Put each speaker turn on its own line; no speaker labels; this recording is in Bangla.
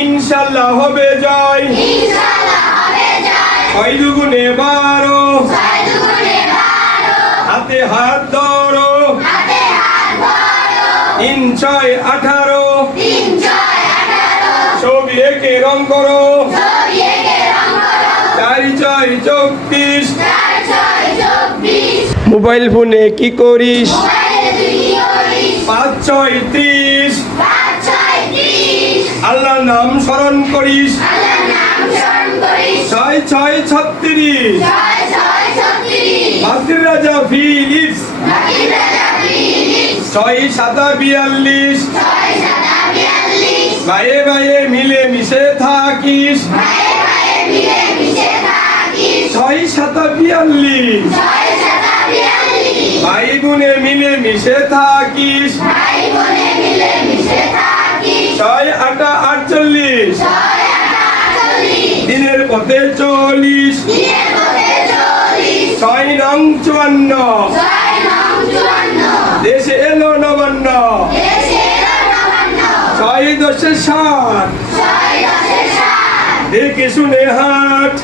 ইনশাল্লাহ হবে জয়। ছয় দুগুণে বারো। হাতে হাত ধরো। তিন ছয় আঠারো। ছবি একে রং করো। চারি ছয় চব্বিশ। মোবাইল ফোনে কি করিস? ছয় ত্রিশ। আল্লাহর নাম স্মরণ করিস। ছয় ছয় ছত্রিশ। মাতৃ রাজা ফিলিপস। ছয় সাতা বিয়াল্লিশ। ভাইয়ে ভাইয়ে মিলে মিশে থাকিস। ছয় সাতা বিয়াল্লিশ। ভাই বোনে মিলে মিশে থাকিস। ছয় আটা আটচল্লিশ। দিনের পথে চল্লিশ ছয় নং চুয়ান্ন। দেশে এলো নবান্ন। ছয় দশে ষাট দেখে শুনে হাট।